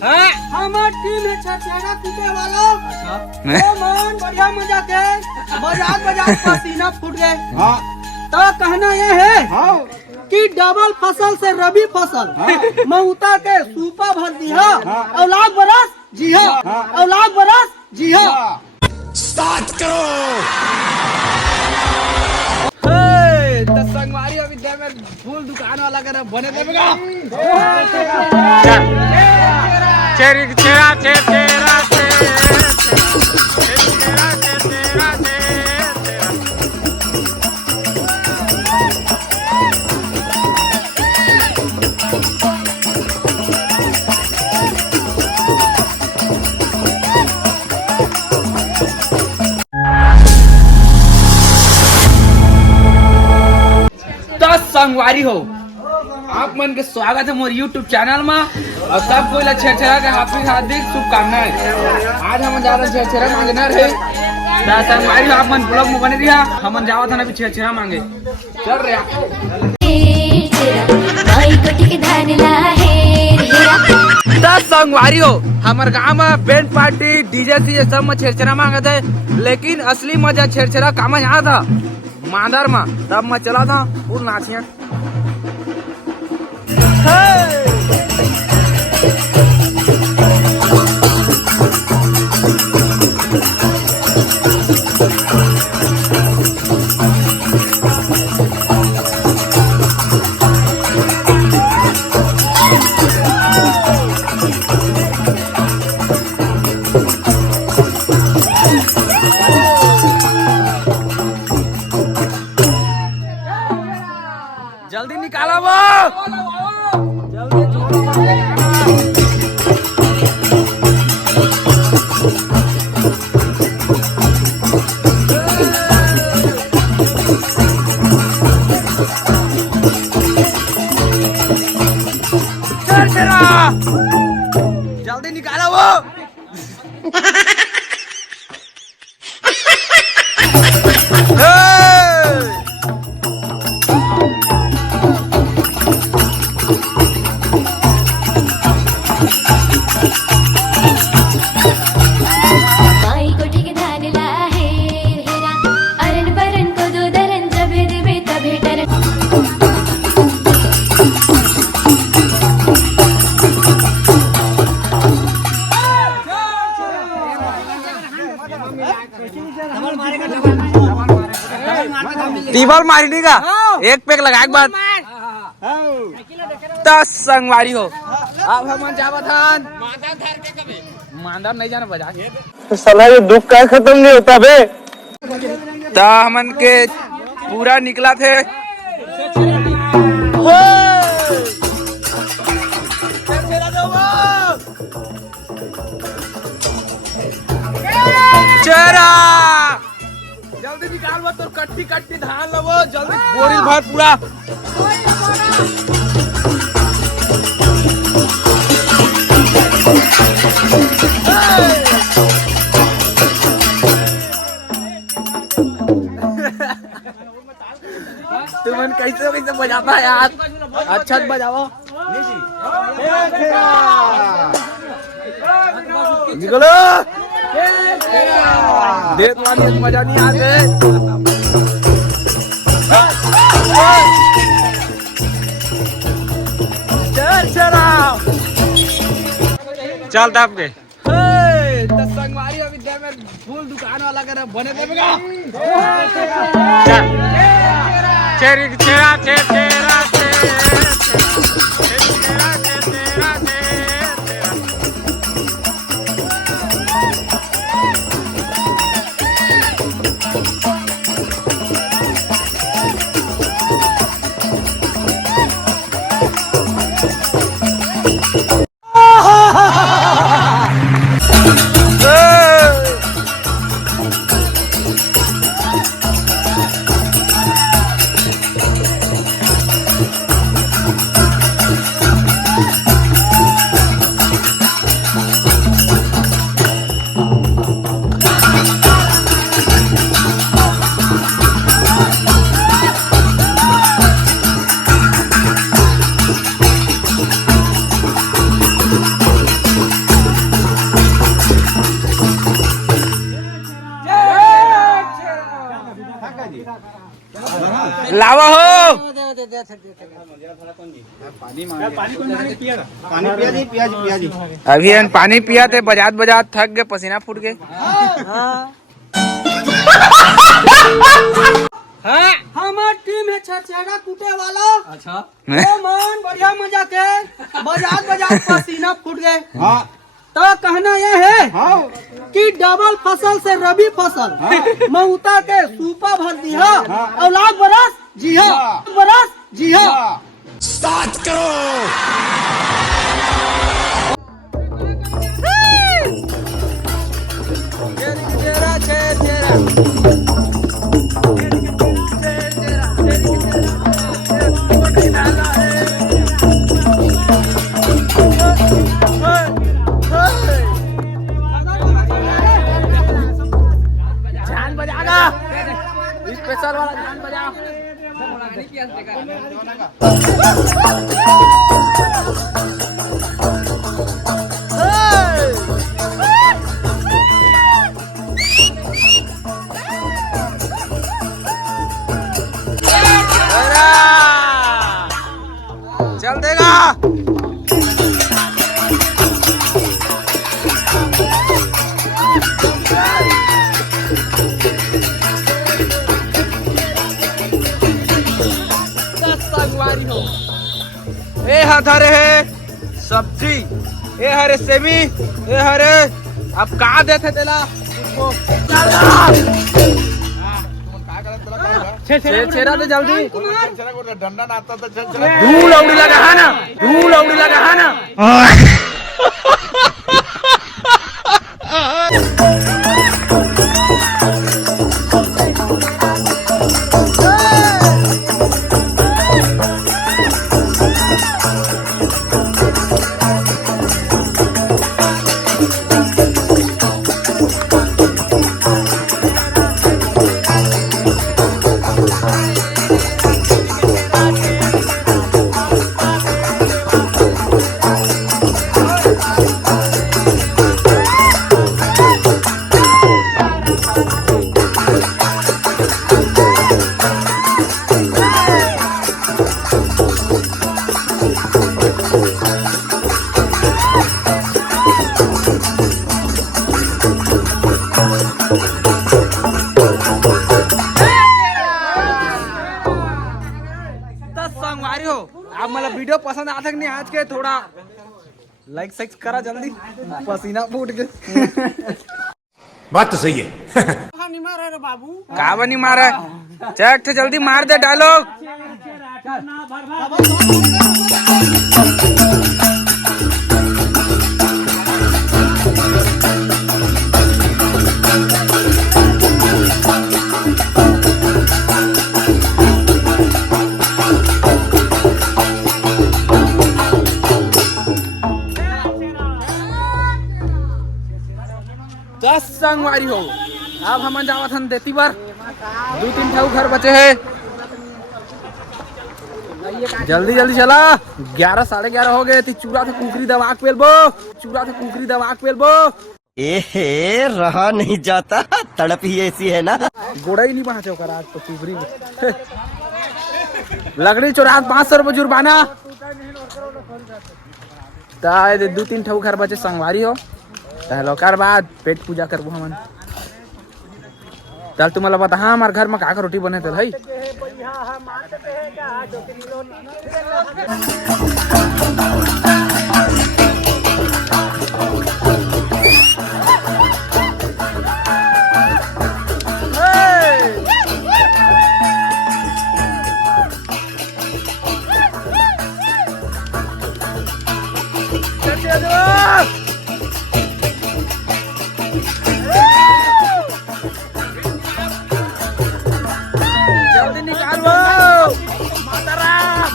हमार टीम है छछेरा कूदे वाला। तो मन बढ़िया मजा के मजाक पसीना फूट गए। तो कहना ये है कि डबल फसल से रबी फसल मऊता के सूपा भर दिया। औलाद बरस जी हाँ, औलाद बरस जी हाँ। स्टार्ट करो। संगवारी विद्या में फूल दुकान वाला कर बने देगा। संगवारी हो आप मन के स्वागत है मोर YouTube चैनल में और सब कोई छेरछेरा के हार्दिक शुभकामनाएं। आज हम जा रहे छेरछेरा मांगे ना रहे संगवारी आप मन ब्लॉग में बने रहा। हम जावा था ना भी छेरछेरा मांगे चल रहा। संगवारी हो हमारे गाँव में बैंड पार्टी डीजे सीजे सब में छेरछेरा मांगे थे, लेकिन असली मजा छेरछेरा काम यहाँ था मांदर में। तब मैं चला था और नाचिया जल्दी निकाला वो जल्दी निकाला वो टीबल मारने का एक पैक लगा के बाद 10 संगवारी हो। अब हम जावा थान मांदर नहीं जाना बजा साला ये दुख का खत्म नहीं होता बे। ता हमन के पूरा निकला थे चरा जल्दी निकाल वो तो कट्टी कट्टी धान लो जल्दी बोरी भर पूरा तुमन कैसे कैसे बजाता है यार। अच्छा बजाओ निकलो देख वाली मजा नहीं आते। चल दब गए संगवारी विद्या में फूल दुकान वाला कर बने देगा। लावा हो। अभी हम पानी पिया थे, बजात बजात थक गए, पसीना फूट गए। हमार टीम है छछेड़ा कूटे वाला। अच्छा मन बढ़िया मजा के बजात बजात पसीना फूट गए। तो कहना यह है कि डबल फसल से रबी फसल मऊता के सूपा भर दिया और लाख बरस जी हाँ, बरस जी हाँ। स्टार्ट करो। जान बजाना, स्पेशल वाला जान बजा। चल देगा। ए हरे है सब्जी, ए हरे सेमी, ए हरे अब का देते तेला छेड़ा तो जल्दी धूल उड़ी लगा है ना, धूल उड़ी लगा है ना। संगवारी हो, आप मतलब वीडियो पसंद आता कि नहीं आज के, थोड़ा लाइक साइक करा जल्दी, पसीना फूट के। बात तो सही है। का बनी मारा, चट जल्दी मार दे डायलॉग। दस संगवारी हो, अब हम जावत हन देती बार 2-3 ठाऊ घर बचे है। जल्दी जल्दी चला, 11 साढ़े 11 हो गए। चूरा थे कुकरी दवा के पेलबो, चूरा थे कुकरी दवा के पेलबो। एहे रहा नहीं जाता, तड़प ही ऐसी है ना। गोड़ा ही नहीं बना चौकर आज तो कुकरी में। लकड़ी चोरा 500 रुपये जुर्माना। 2-3 ठाऊ घर बचे संगवारी हो, तहलोकार बाद पेट पूजा करबो हमन। तल तुम्हारा बता हाँ हमारे घर में का रोटी बने थे भाई। जल्दी निकालो माताराम।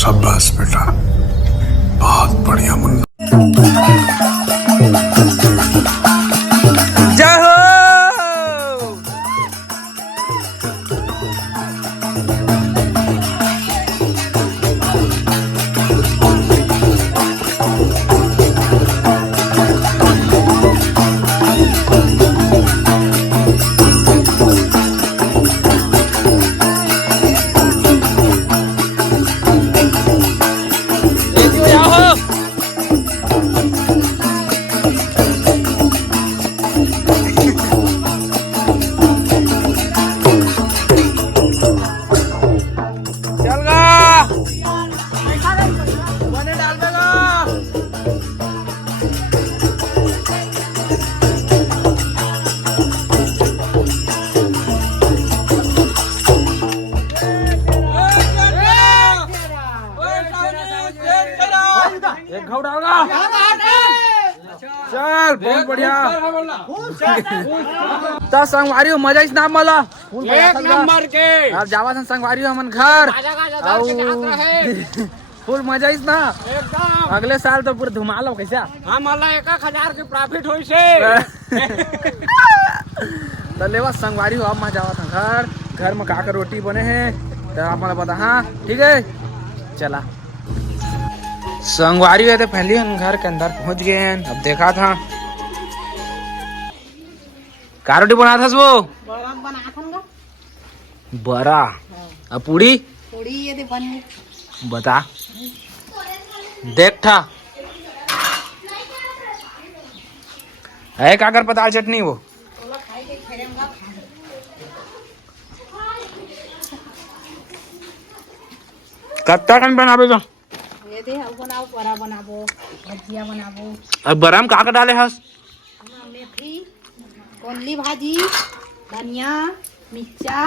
शाबाश बेटा, बहुत बढ़िया मुन्ना। जय हो। यार बहुत बढ़िया तो संगवारी मजा इस नाम वाला एक नंबर के अब जावा संगवारी हमन घर फुल मजा इस ना एकदम अगले साल तो पूरा धुमा लो कैसा हम अल्लाह 1000 के प्रॉफिट होई से तो लेवा संगवारी हो अब मैं जावा था घर में काकर रोटी बने हैं तो आप मला बता हाँ ठीक है चला संगवारी है तो पहले हम घर के अंदर पहुंच गए हैं अब देखा था का रोटी बना था वो बड़ा अब पूड़ी बता देख था है काकर पताल चटनी वो कत्ता कम बनाबे तो ये दे अब बनाओ बड़ा बनाबो भजिया बनाबो अब बराम काकर डाले हस मेथी कोनली भाजी धनिया मिर्चा